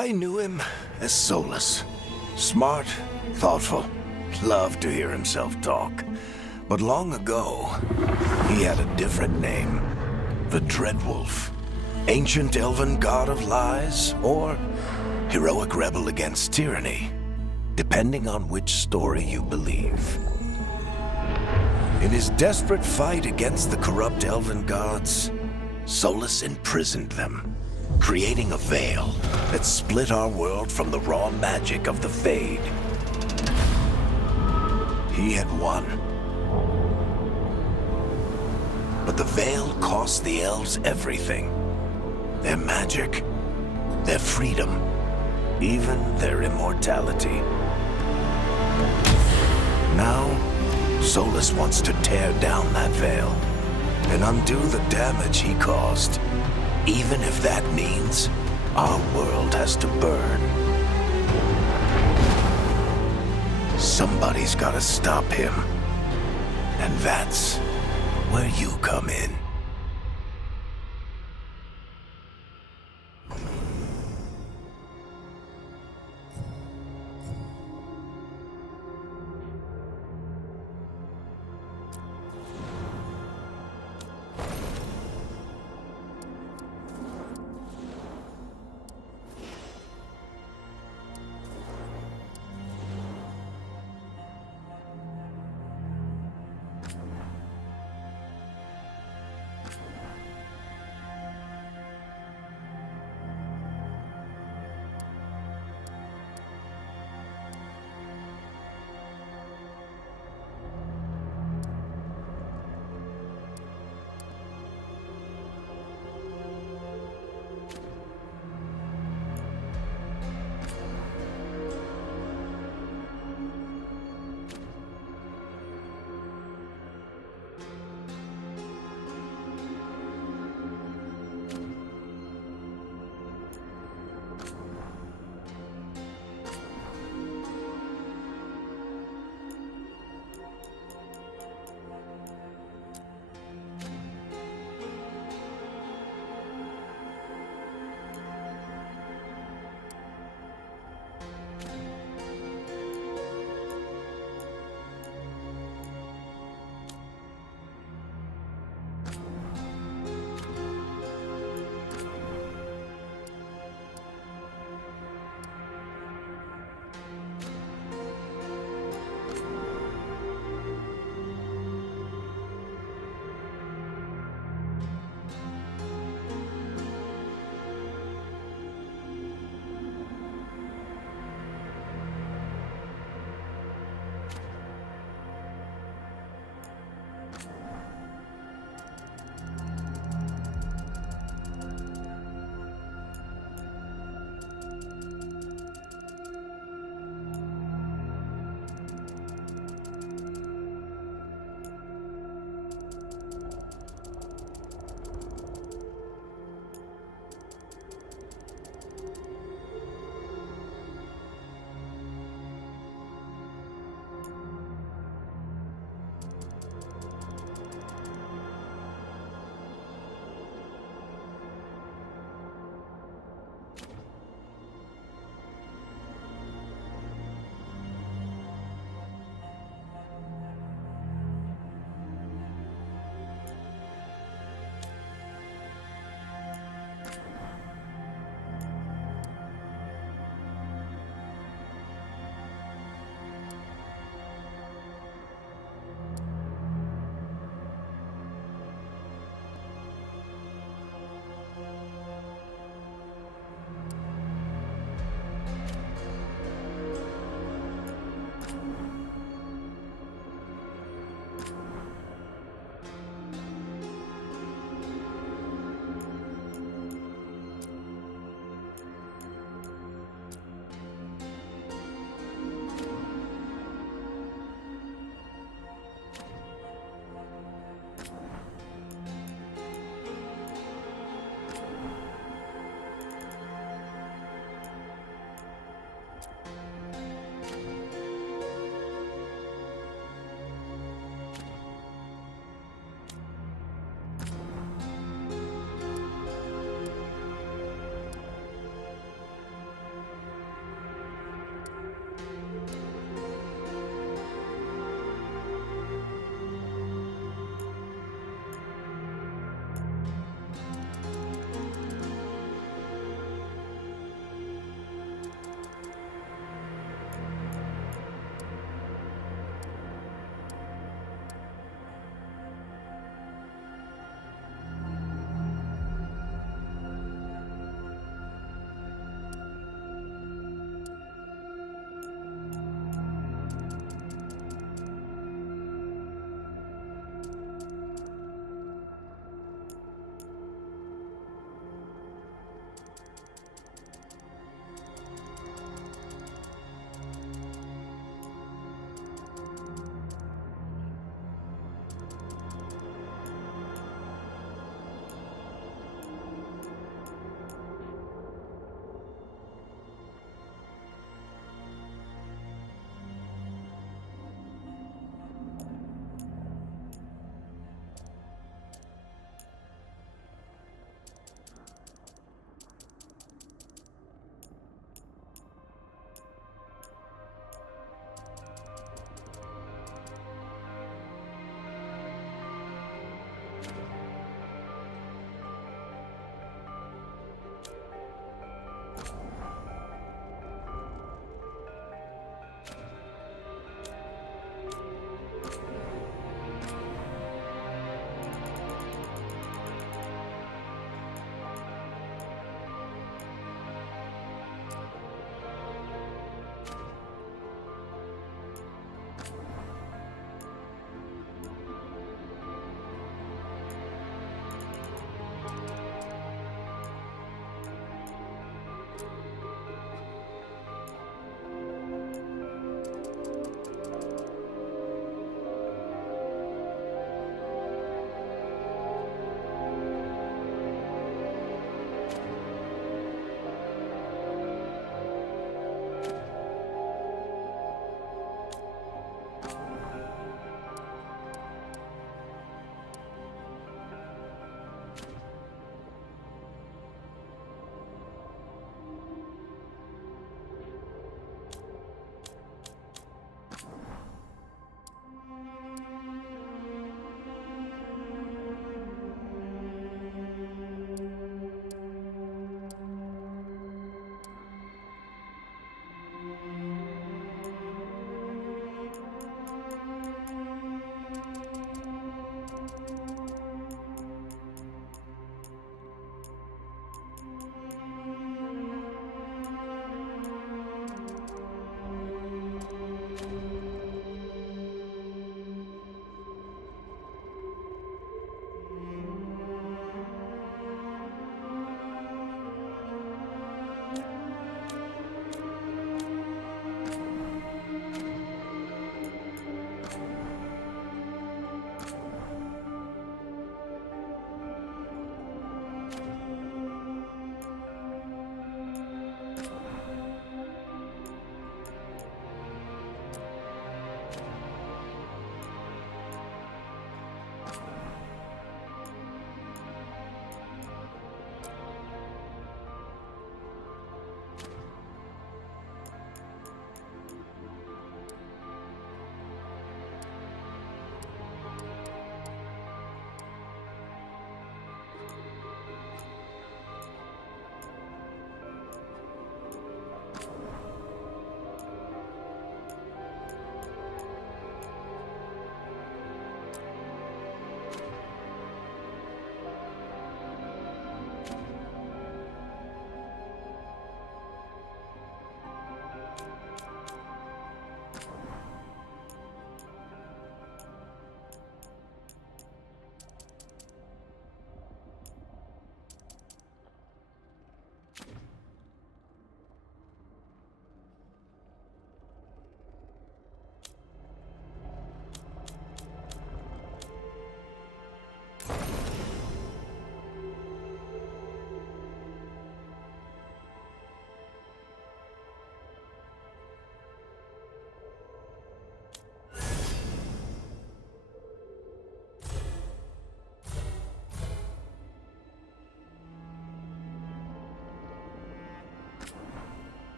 I knew him as Solus. Smart, thoughtful, loved to hear himself talk. But long ago, he had a different name. The Dreadwolf. Ancient elven god of lies, or heroic rebel against tyranny, depending on which story you believe. In his desperate fight against the corrupt elven gods, Solus imprisoned them, creating a veil that split our world from the raw magic of the Fade. He had won. But the veil cost the elves everything. Their magic, their freedom, even their immortality. Now, Solus wants to tear down that veil and undo the damage he caused, even if that means our world has to burn. Somebody's gotta stop him, and that's where you come in.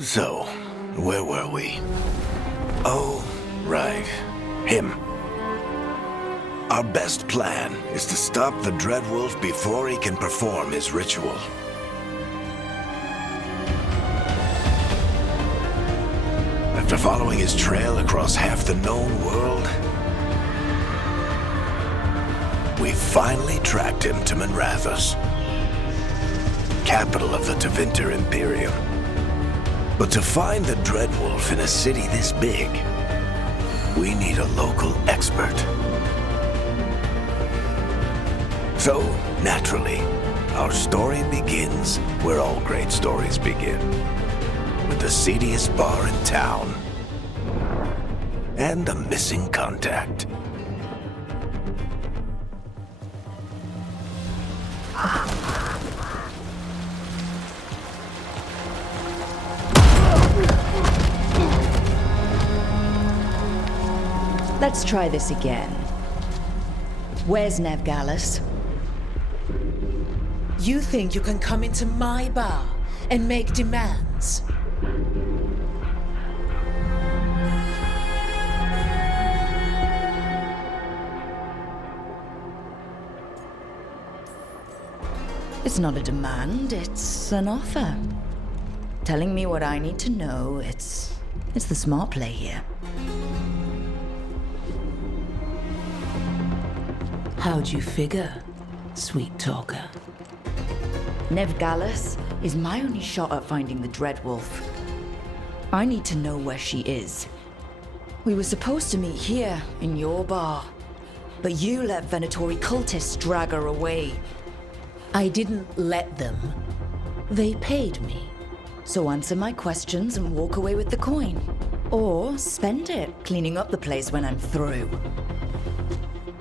So, where were we? Oh, right. Him. Our best plan is to stop the Dreadwolf before he can perform his ritual. After following his trail across half the known world, we finally tracked him to Manrathus, capital of the Tevinter Imperium. But to find the Dreadwolf in a city this big, we need a local expert. So, naturally, our story begins where all great stories begin. With the seediest bar in town. And a missing contact. Let's try this again. Where's Nev Gallus? You think you can come into my bar and make demands? It's not a demand, it's an offer. Telling me what I need to know, it's the smart play here. How'd you figure, sweet talker? Nev Gallus is my only shot at finding the Dreadwolf. I need to know where she is. We were supposed to meet here, in your bar. But you let Venatori cultists drag her away. I didn't let them. They paid me. So answer my questions and walk away with the coin. Or spend it cleaning up the place when I'm through.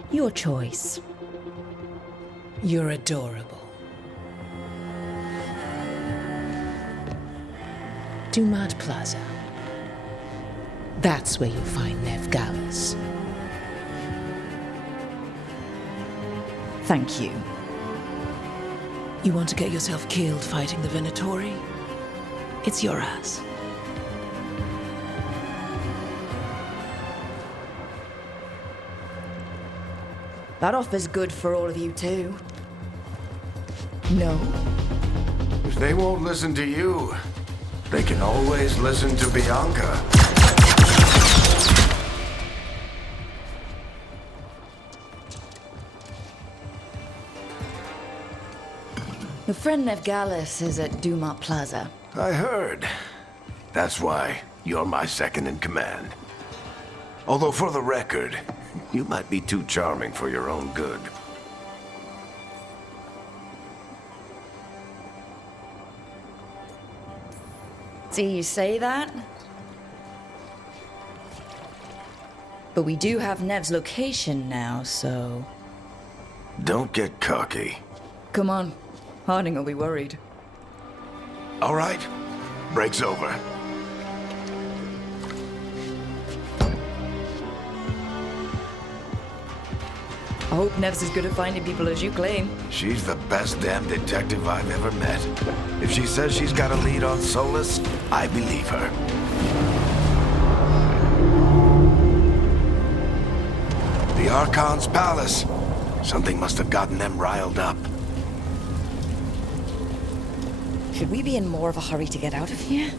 Your choice. You're adorable. Dumad Plaza. That's where you'll find Nev Gallus. Thank you. You want to get yourself killed fighting the Venatori? It's your ass. That offer's good for all of you too. No? If they won't listen to you, they can always listen to Bianca. Your friend Nev Gallus is at Dumont Plaza. I heard. That's why you're my second in command. Although for the record, you might be too charming for your own good. See, you say that? But we do have Nev's location now, so... Don't get cocky. Come on. Harding will be worried. All right. Break's over. I hope Nev's as good at finding people as you claim. She's the best damn detective I've ever met. If she says she's got a lead on Solus, I believe her. The Archon's palace. Something must have gotten them riled up. Should we be in more of a hurry to get out of here?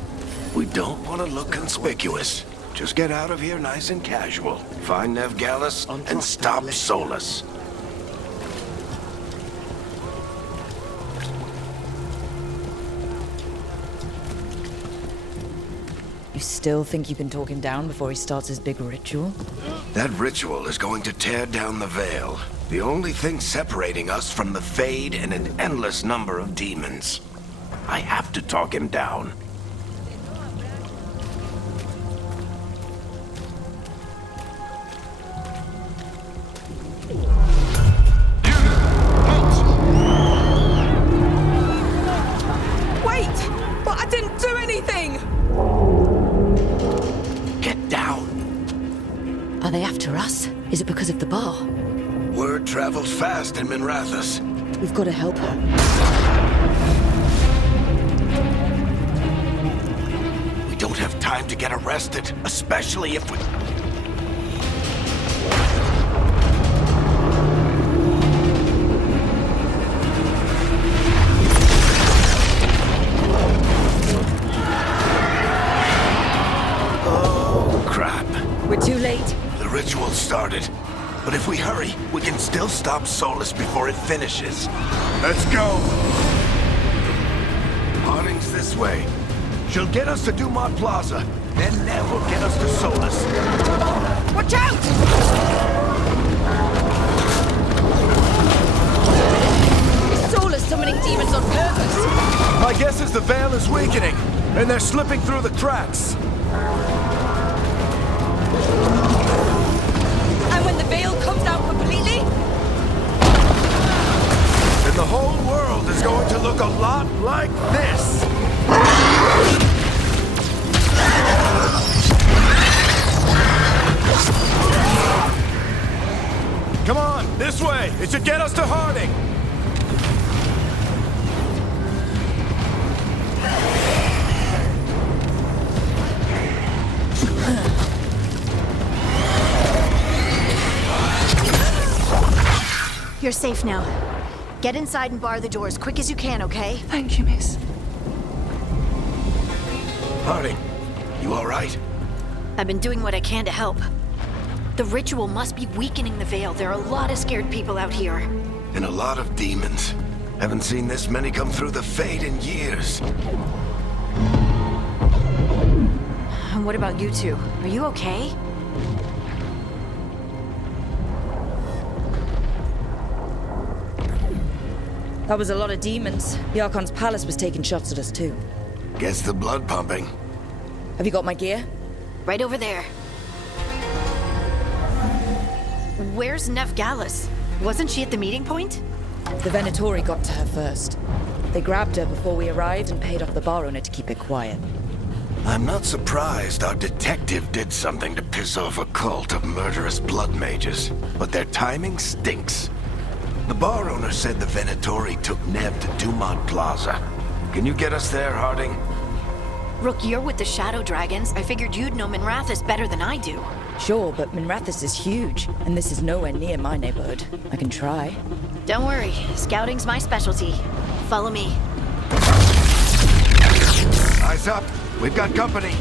We don't want to look conspicuous. Just get out of here nice and casual. Find Nev Gallus and stop Solus. still think you can talk him down before he starts his big ritual? That ritual is going to tear down the veil. The only thing separating us from the Fade and an endless number of demons. I have to talk him down. Wait! But I didn't do anything! Get down. Are they after us? Is it because of the bar? Word travels fast in Minrathous. We've got to help her. We don't have time to get arrested, especially if we... Oh, crap. We're too late. The ritual started. But if we hurry, we can still stop Solus before it finishes. Let's go! Harding's this way. She'll get us to Dumont Plaza. Then Nev will get us to Solus. Watch out! Is Solus summoning demons on purpose? My guess is the veil is weakening, and they're slipping through the cracks. And when the veil comes out completely? And the whole world is going to look a lot like this. Come on, this way. It should get us to Harding. You're safe now. Get inside and bar the door as quick as you can, okay? Thank you, miss. Harding, you all right? I've been doing what I can to help. The ritual must be weakening the veil. There are a lot of scared people out here. And a lot of demons. Haven't seen this many come through the Fade in years. And what about you two? Are you okay? That was a lot of demons. The Archon's palace was taking shots at us too. Gets the blood pumping. Have you got my gear? Right over there. Where's Nev Gallus? Wasn't she at the meeting point? The Venatori got to her first. They grabbed her before we arrived and paid off the bar owner to keep it quiet. I'm not surprised our detective did something to piss off a cult of murderous blood mages, but their timing stinks. The bar owner said the Venatori took Nev to Dumont Plaza. Can you get us there, Harding? Rook, you're with the Shadow Dragons. I figured you'd know Minrathous better than I do. Sure, but Minrathous is huge, and this is nowhere near my neighborhood. I can try. Don't worry, scouting's my specialty. Follow me. Eyes up. We've got company.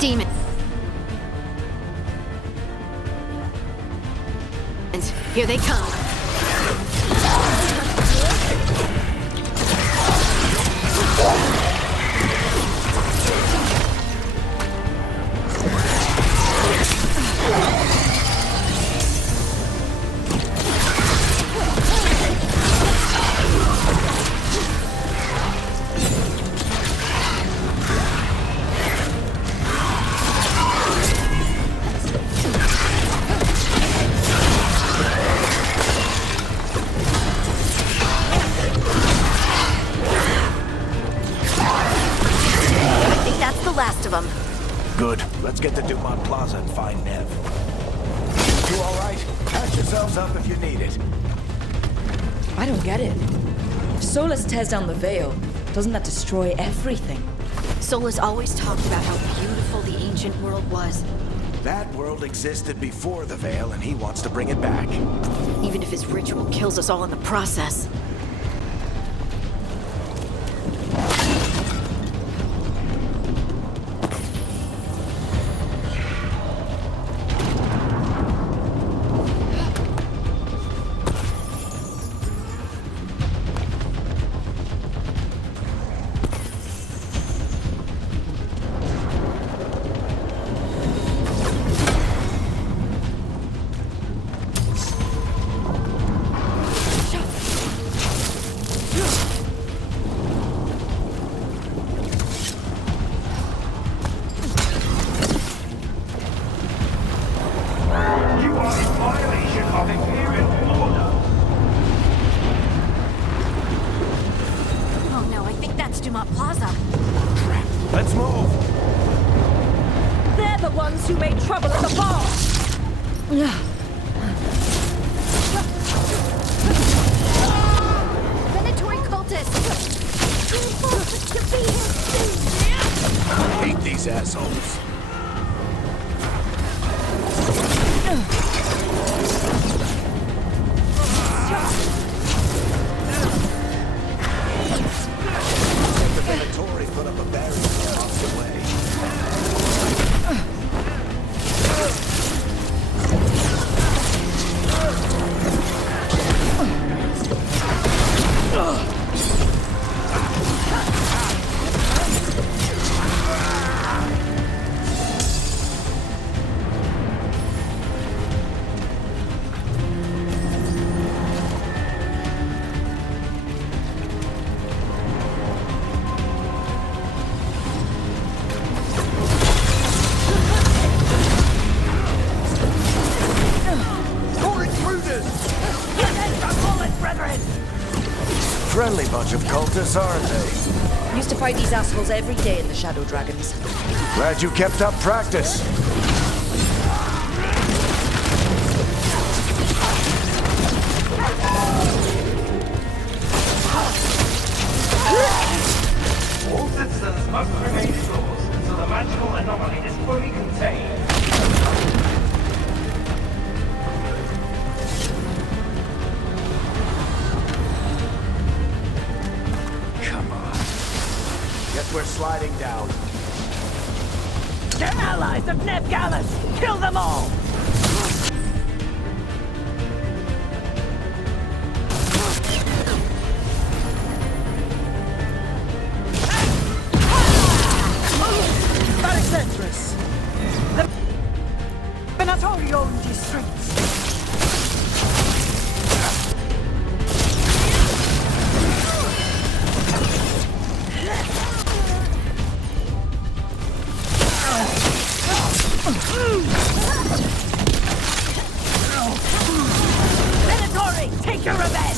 Demon. Here they come. Good. Let's get to Dumont Plaza and find Nev. You all right? Patch yourselves up if you need it. I don't get it. If Solus tears down the veil, doesn't that destroy everything? Solus always talked about how beautiful the ancient world was. That world existed before the veil, and he wants to bring it back. Even if his ritual kills us all in the process. towards Dumont Plaza. Let's move! They're the ones who made trouble at the bar! Venatory cultists! I hate these assholes. The Venatori put up a barrier across the way. Friendly bunch of cultists, aren't they? Used to fight these assholes every day in the Shadow Dragons. Glad you kept up practice. All citizens must remain indoors until the magical anomaly is fully contained. Come on. Guess we're sliding down. They're allies of Nev Gallus! Kill them all! Barixetris! The Venatori own these streets! Venatori, take your revenge!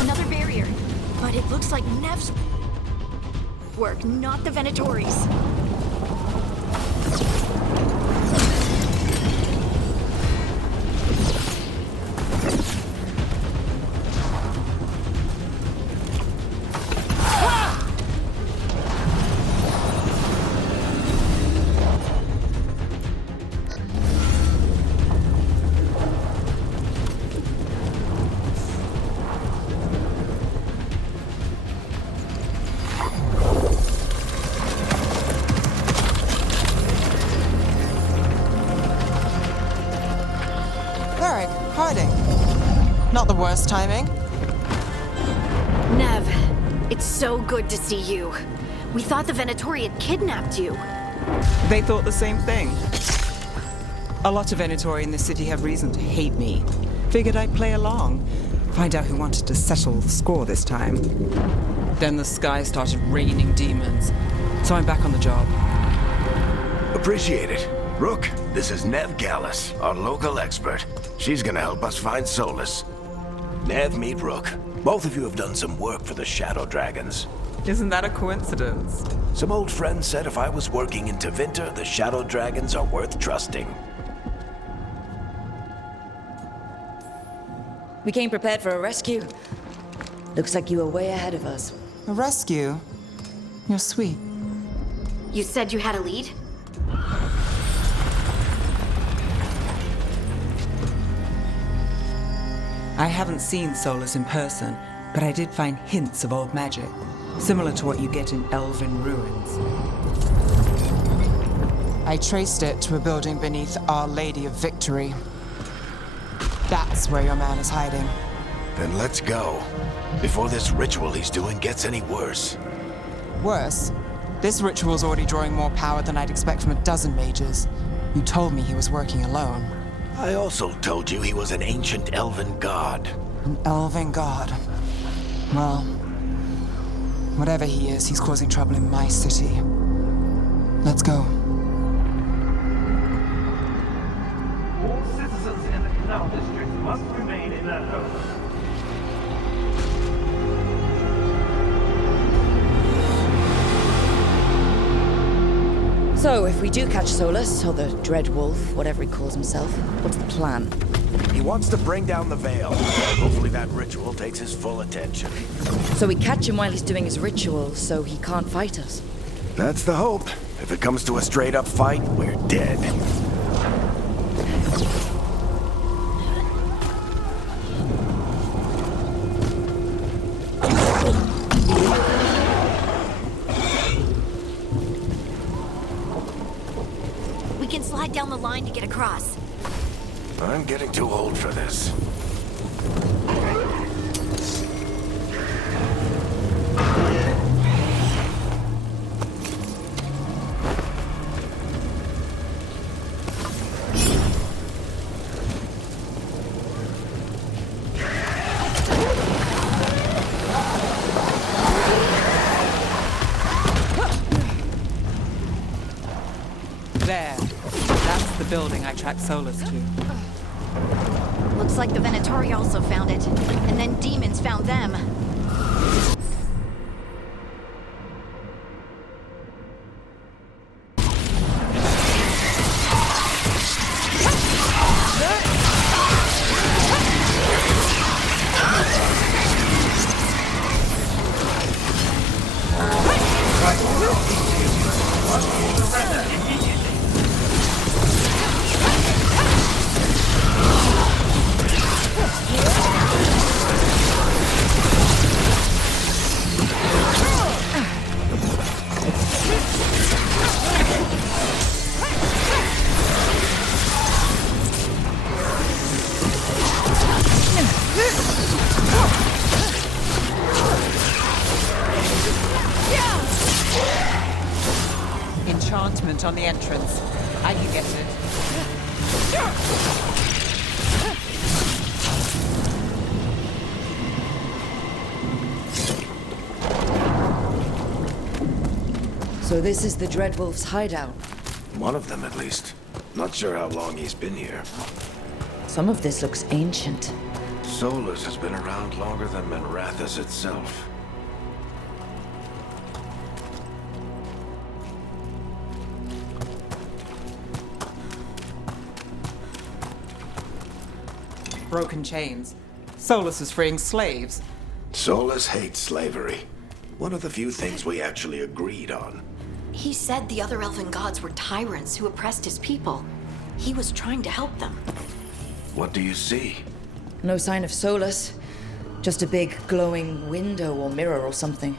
Another barrier. But it looks like Nev's work, not the Venatori's. Hiding. Not the worst timing. Nev, it's so good to see you. We thought the Venatori had kidnapped you. They thought the same thing. A lot of Venatori in this city have reason to hate me. Figured I'd play along, find out who wanted to settle the score this time. Then the sky started raining demons, so I'm back on the job. Appreciate it. Rook, this is Nev Gallus, our local expert. She's gonna help us find Solus. Nev, meet Rook. Both of you have done some work for the Shadow Dragons. Isn't that a coincidence? Some old friends said if I was working in Tevinter, the Shadow Dragons are worth trusting. We came prepared for a rescue. Looks like you were way ahead of us. A rescue? You're sweet. You said you had a lead? I haven't seen Solus in person, but I did find hints of old magic, similar to what you get in elven ruins. I traced it to a building beneath Our Lady of Victory. That's where your man is hiding. Then let's go, before this ritual he's doing gets any worse. Worse, this ritual's already drawing more power than I'd expect from a dozen mages. You told me he was working alone. I also told you he was an ancient elven god. An elven god. Well, whatever he is, he's causing trouble in my city. Let's go. All citizens in the Canal District must remain in their homes. So, if we do catch Solus, or the Dread Wolf, whatever he calls himself, what's the plan? He wants to bring down the Veil. Hopefully that ritual takes his full attention. So we catch him while he's doing his ritual, so he can't fight us. That's the hope. If it comes to a straight-up fight, we're dead. We can slide down the line to get across. I'm getting too old for this. There. That's the building I tracked Solus to. Looks like the Venatori also found it. And then demons found them. Enchantment on the entrance. I can get it. So this is the Dread Wolf's hideout. One of them, at least. Not sure how long he's been here. Some of this looks ancient. Solus has been around longer than Manrathus itself. Broken chains. Solus is freeing slaves. Solus hates slavery. One of the few things we actually agreed on. He said the other elven gods were tyrants who oppressed his people. He was trying to help them. What do you see? No sign of Solus. Just a big glowing window or mirror or something.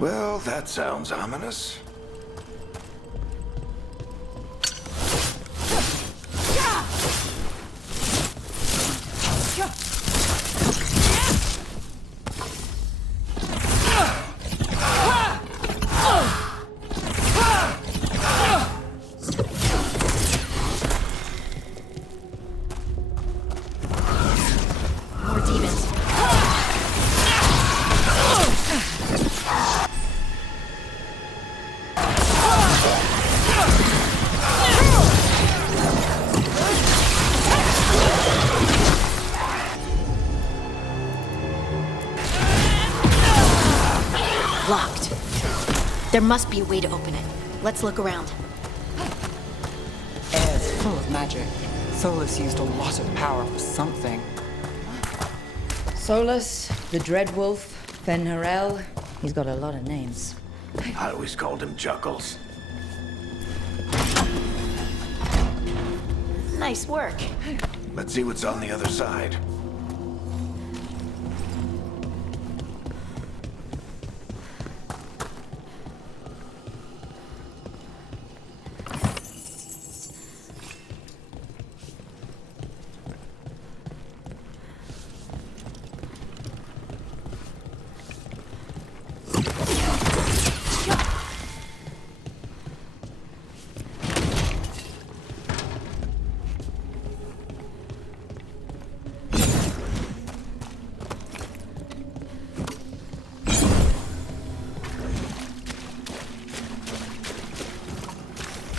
Well, that sounds ominous. More demons. Locked. There must be a way to open it. Let's look around. Air's full of magic. Solus used a lot of power for something. Solus, the Dread Wolf, Fen'Harel. He's got a lot of names. I always called him Chuckles. Nice work. Let's see what's on the other side.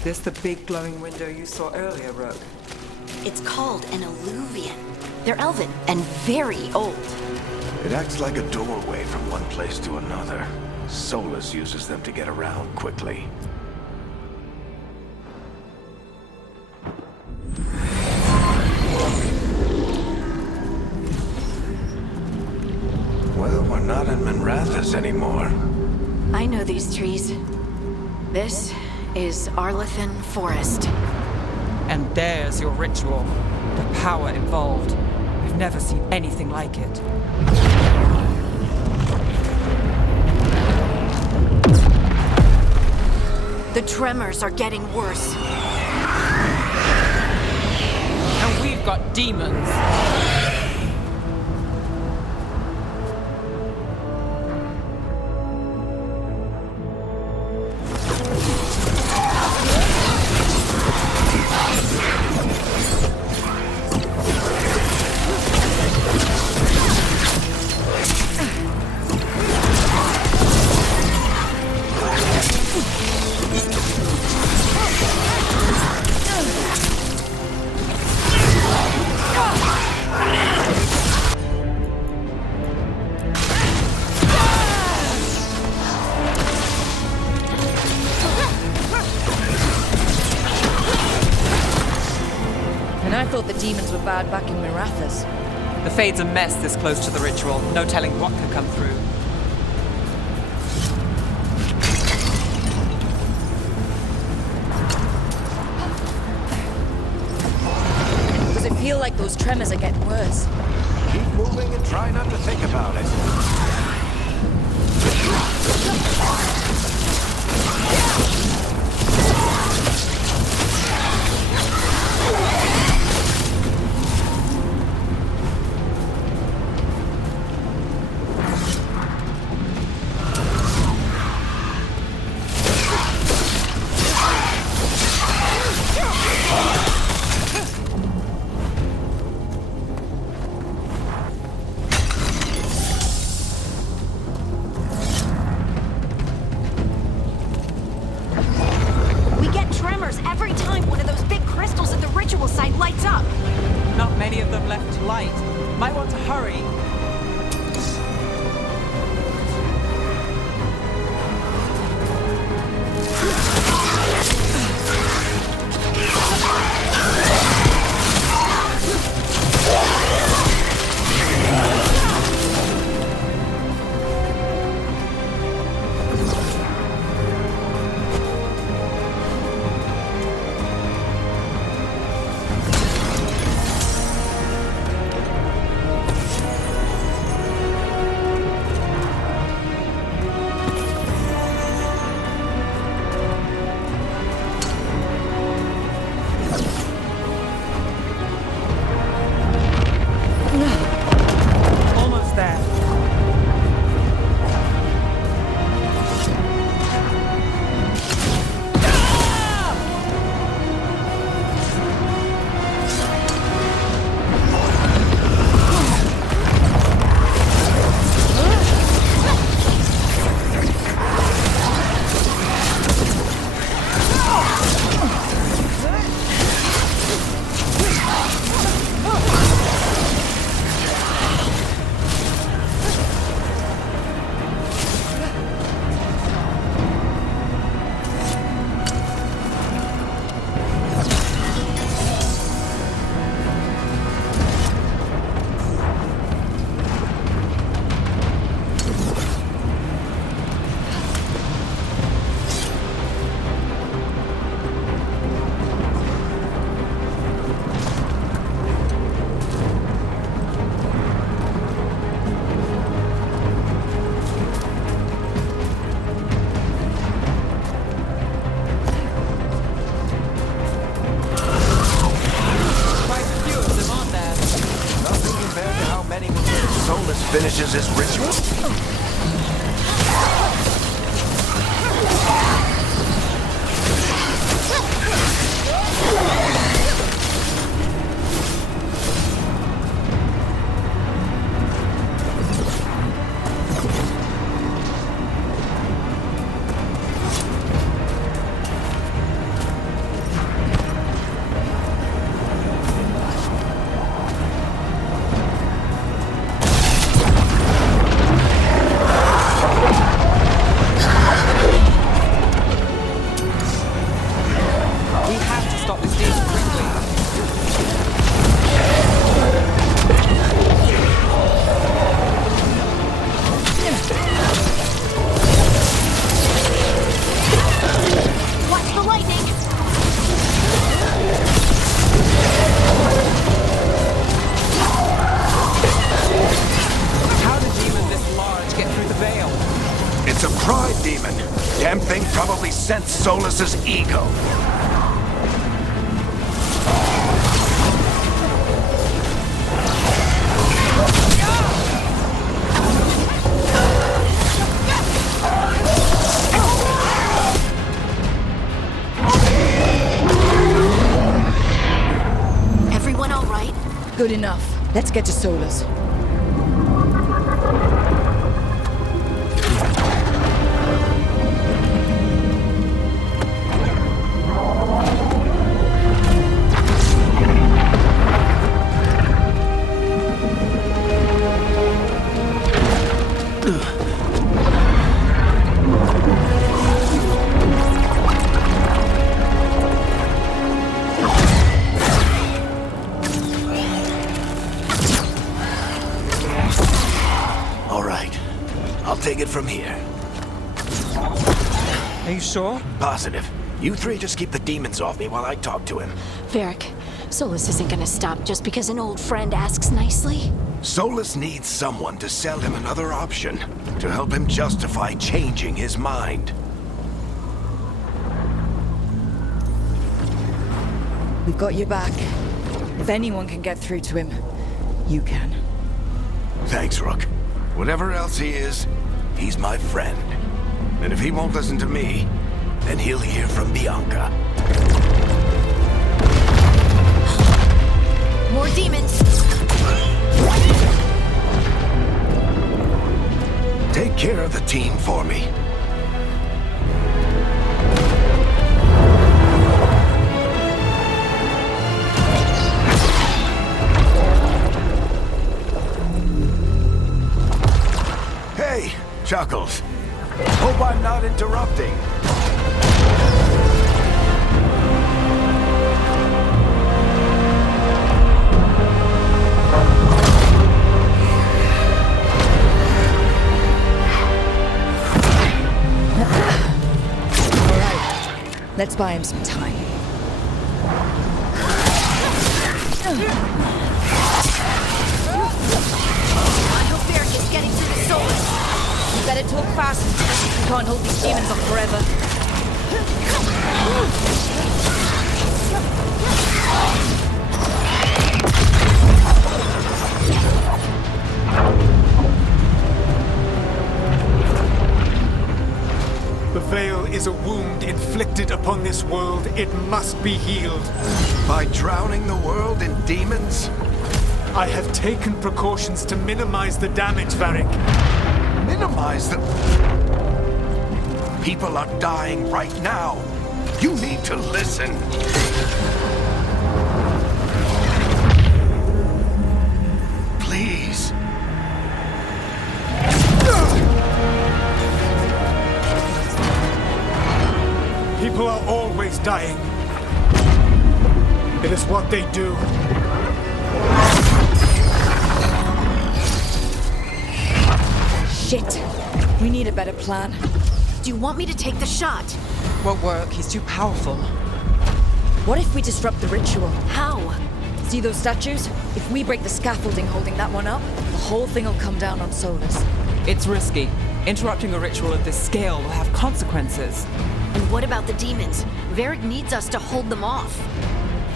this the big glowing window you saw earlier, Rook? It's called an alluvian. They're elven and very old. It acts like a doorway from one place to another. Solus uses them to get around quickly. Well, we're not in Minrathous anymore. I know these trees. This is Arlethan Forest. And there's your ritual. The power involved. I've never seen anything like it. The tremors are getting worse. And we've got demons. And I thought the demons were bad back in Minrathous. The Fade's a mess this close to the ritual. No telling what could come through. Does it feel like those tremors are getting worse? Keep moving and try not to think about it. We get tremors every time one of those big crystals at the ritual site lights up. Not many of them left to light. Might want to hurry. Almost there. Solus finishes his ritual. sense Solus's ego. Everyone all right? Good enough. Let's get to Solus. All right. I'll take it from here. Are you sure? Positive. You three just keep the demons off me while I talk to him. Varric, Solus isn't gonna stop just because an old friend asks nicely. Solus needs someone to sell him another option, to help him justify changing his mind. We've got your back. If anyone can get through to him, you can. Thanks, Rook. Whatever else he is, he's my friend. And if he won't listen to me, then he'll hear from Bianca. More demons! Take care of the team for me. Hey, Chuckles. Hope I'm not interrupting. Let's buy him some time. I hope Varric is getting to the Solus. You better talk fast. We can't hold these demons off forever. The veil is a wound inflicted upon this world. It must be healed. By drowning the world in demons? I have taken precautions to minimize the damage, Varric. Minimize the... People are dying right now. You need to listen. Please. People are always dying. It is what they do. Shit. We need a better plan. Do you want me to take the shot? Won't work. He's too powerful. What if we disrupt the ritual? How? See those statues? If we break the scaffolding holding that one up, the whole thing will come down on Solus. It's risky. Interrupting a ritual of this scale will have consequences. And what about the demons? Varric needs us to hold them off.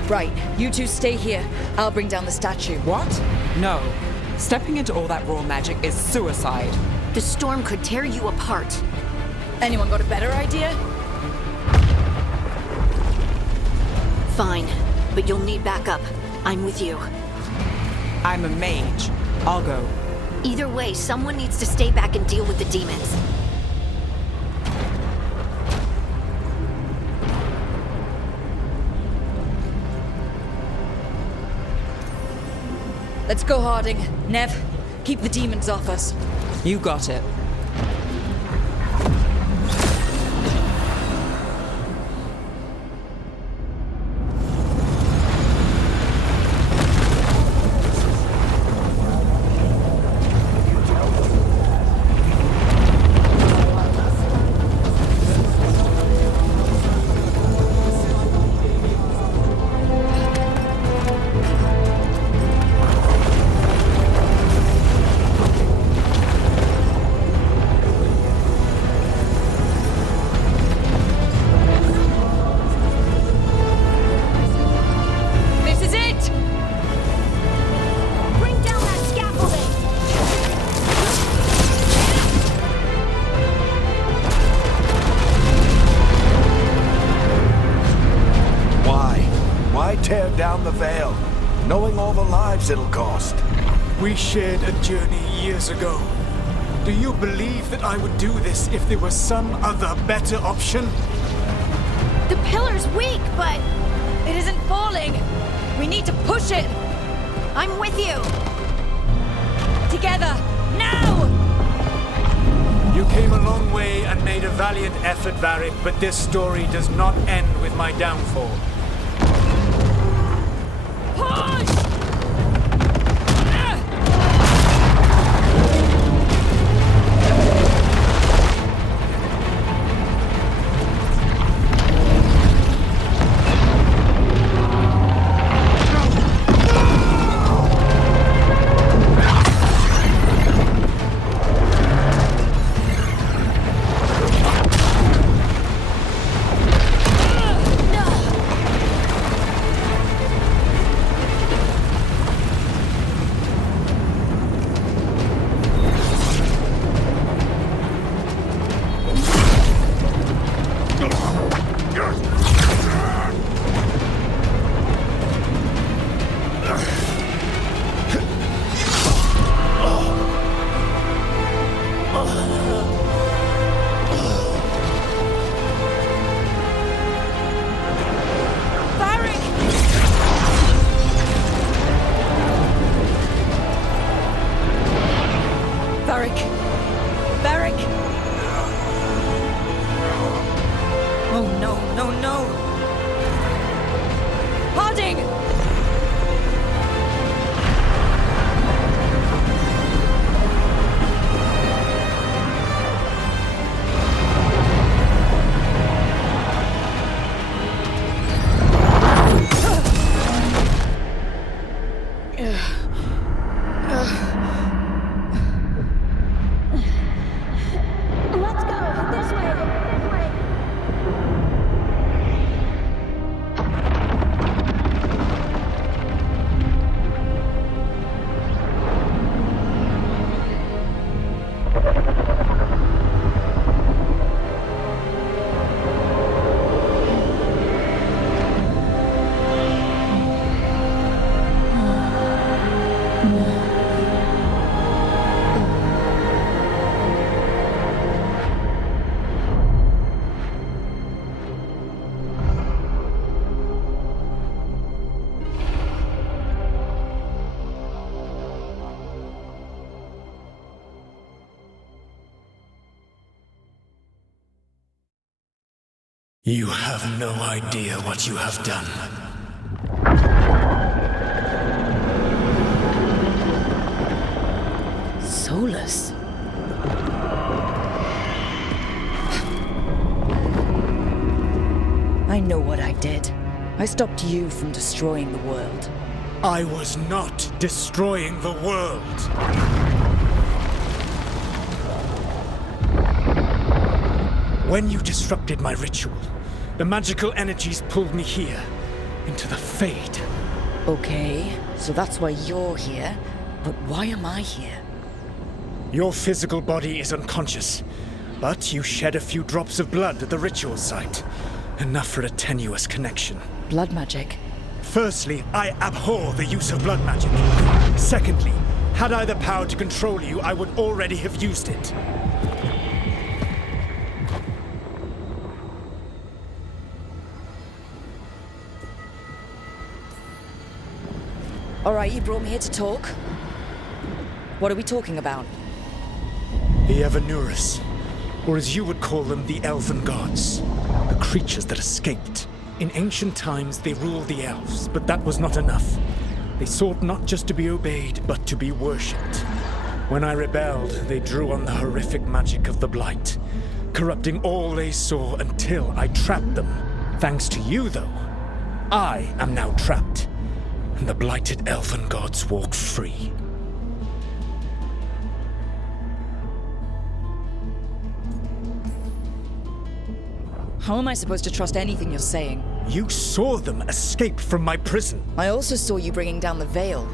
Right, you two stay here. I'll bring down the statue. What? No. Stepping into all that raw magic is suicide. The storm could tear you apart. Anyone got a better idea? Fine, but you'll need backup. I'm with you. I'm a mage. I'll go. Either way, someone needs to stay back and deal with the demons. Let's go, Harding. Nev, keep the demons off us. You got it. down the Veil, knowing all the lives it'll cost. We shared a journey years ago. Do you believe that I would do this if there was some other better option? The pillar's weak, but It isn't falling! We need to push it! I'm with you. Together! Now! You came a long way and made a valiant effort, Varric, but this story does not end with my downfall. Push! You have no idea what you have done. Solus? I know what I did. I stopped you from destroying the world. I was not destroying the world. When you disrupted my ritual, the magical energies pulled me here, into the Fade. Okay, so that's why you're here. But why am I here? Your physical body is unconscious, but you shed a few drops of blood at the ritual site. Enough for a tenuous connection. Blood magic? Firstly, I abhor the use of blood magic. Secondly, had I the power to control you, I would already have used it. All right, you brought me here to talk. What are we talking about? The Evanurus, or as you would call them, the Elven Gods. The creatures that escaped. In ancient times, they ruled the elves, but that was not enough. They sought not just to be obeyed, but to be worshipped. When I rebelled, they drew on the horrific magic of the Blight, corrupting all they saw until I trapped them. Thanks to you, though, I am now trapped, and the blighted Elven Gods walk free. How am I supposed to trust anything you're saying? You saw them escape from my prison. I also saw you bringing down the Veil.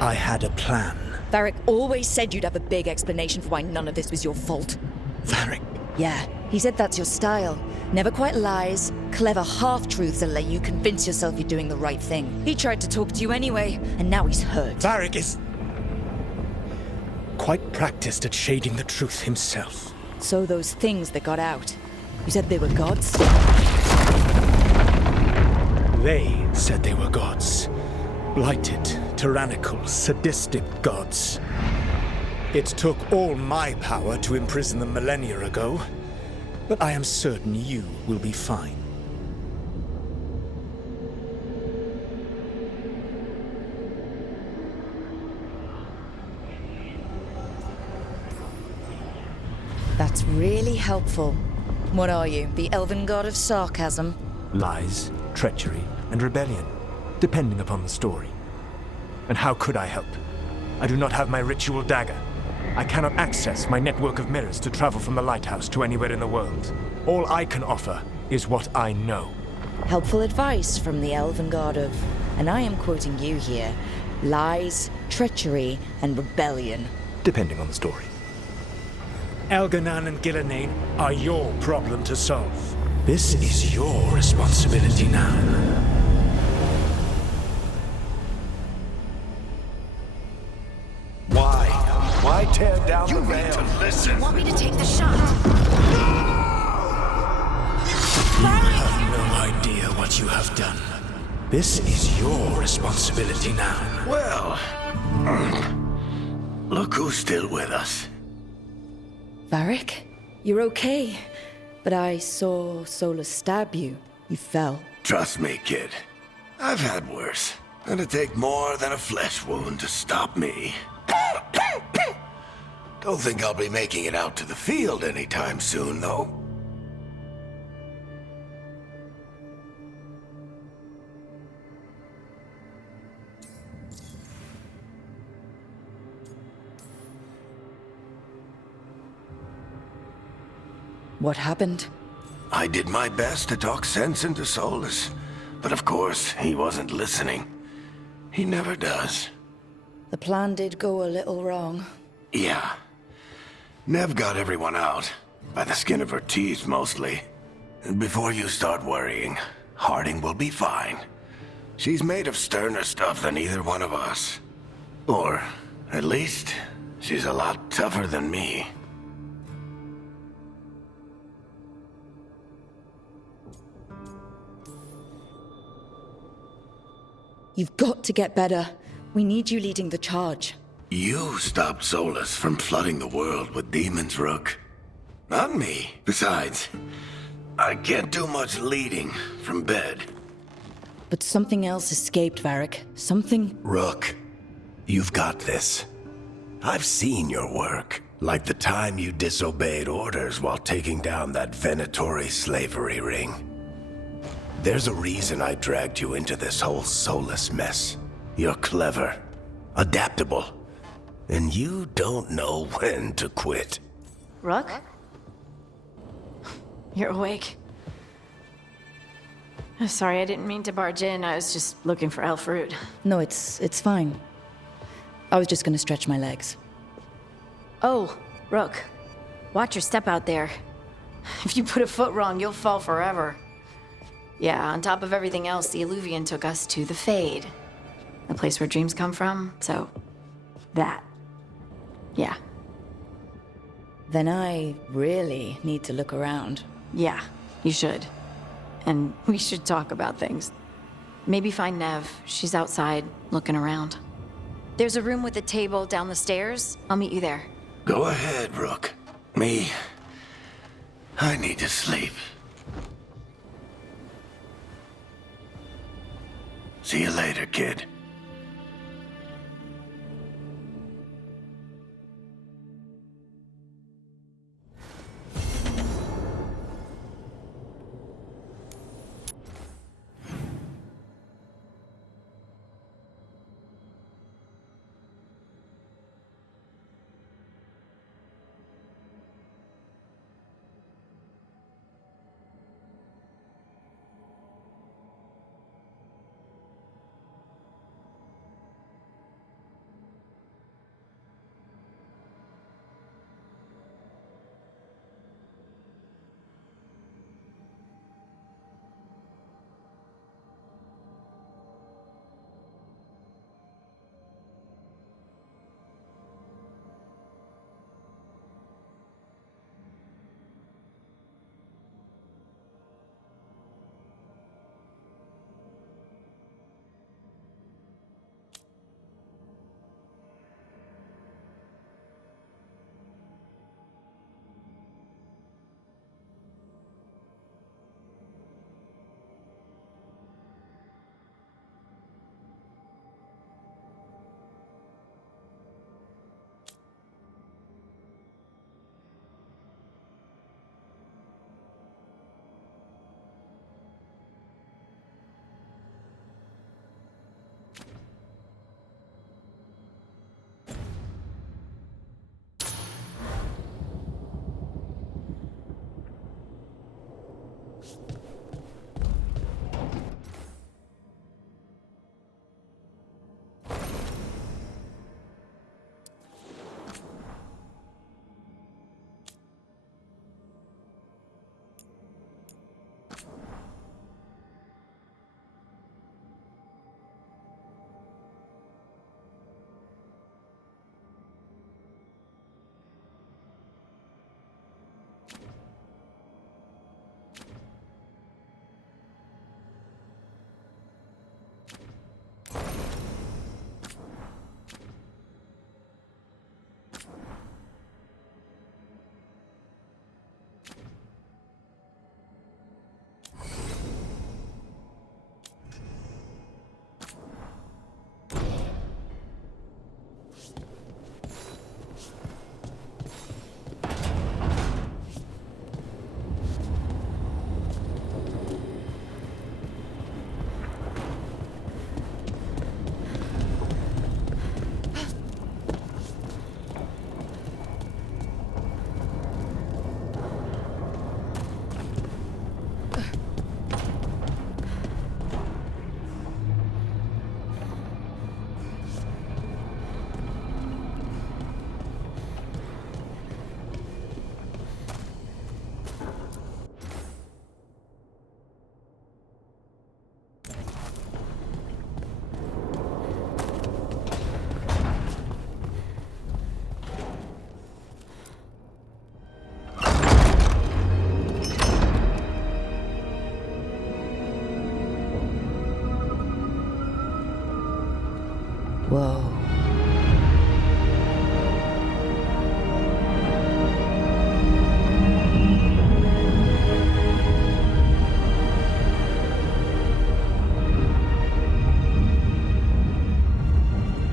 I had a plan. Varric always said you'd have a big explanation for why none of this was your fault. Varric. Yeah, He said that's your style. Never quite lies, clever half-truths that let you convince yourself you're doing the right thing. He tried to talk to you anyway, and now he's hurt. Varric is quite practiced at shading the truth himself. So those things that got out, you said they were gods? They said they were gods. Blighted, tyrannical, sadistic gods. It took all my power to imprison them millennia ago, but I am certain you will be fine. That's really helpful. What are you, the elven god of sarcasm? Lies, treachery, and rebellion, depending upon the story. And how could I help? I do not have my ritual dagger. I cannot access my network of mirrors to travel from the lighthouse to anywhere in the world. All I can offer is what I know. Helpful advice from the elven god of, and I am quoting you here, lies, treachery, and rebellion. Depending on the story. Elganan and Gillenane are your problem to solve. This is your responsibility now. Why tear down the veil? You need to listen. Want me to take the shot? You have no idea what you have done. This is your responsibility now. Well, look who's still with us. Varric, you're okay. But I saw Solus stab you. You fell. Trust me, kid. I've had worse. It'd take more than a flesh wound to stop me. Don't think I'll be making it out to the field anytime soon, though. What happened? I did my best to talk sense into Solus, but of course, he wasn't listening. He never does. The plan did go a little wrong. Yeah. Nev got everyone out, by the skin of her teeth mostly. And before you start worrying, Harding will be fine. She's made of sterner stuff than either one of us. Or, at least, she's a lot tougher than me. You've got to get better. We need you leading the charge. You stopped Solus from flooding the world with demons, Rook. Not me. Besides, I can't do much leading from bed. But something else escaped, Varric. Something... Rook, you've got this. I've seen your work. Like the time you disobeyed orders while taking down that Venatori slavery ring. There's a reason I dragged you into this whole Solus mess. You're clever, adaptable, and you don't know when to quit. Rook? You're awake. Sorry, I didn't mean to barge in. I was just looking for elf fruit. No, it's fine. I was just gonna stretch my legs. Oh, Rook. Watch your step out there. If you put a foot wrong, you'll fall forever. Yeah, on top of everything else, the Illuvian took us to the Fade. The place where dreams come from, so... that. Yeah. Then I really need to look around. Yeah, you should. And we should talk about things. Maybe find Nev. She's outside, looking around. There's a room with a table down the stairs. I'll meet you there. Go ahead, Rook. I need to sleep. See you later, kid.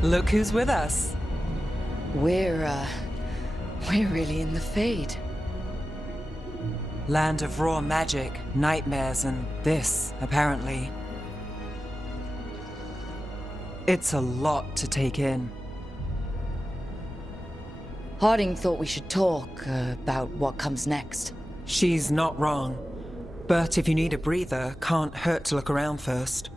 Look who's with us. We're really in the Fade. Land of raw magic, nightmares, and this, apparently. It's a lot to take in. Harding thought we should talk about what comes next. She's not wrong. But if you need a breather, can't hurt to look around first.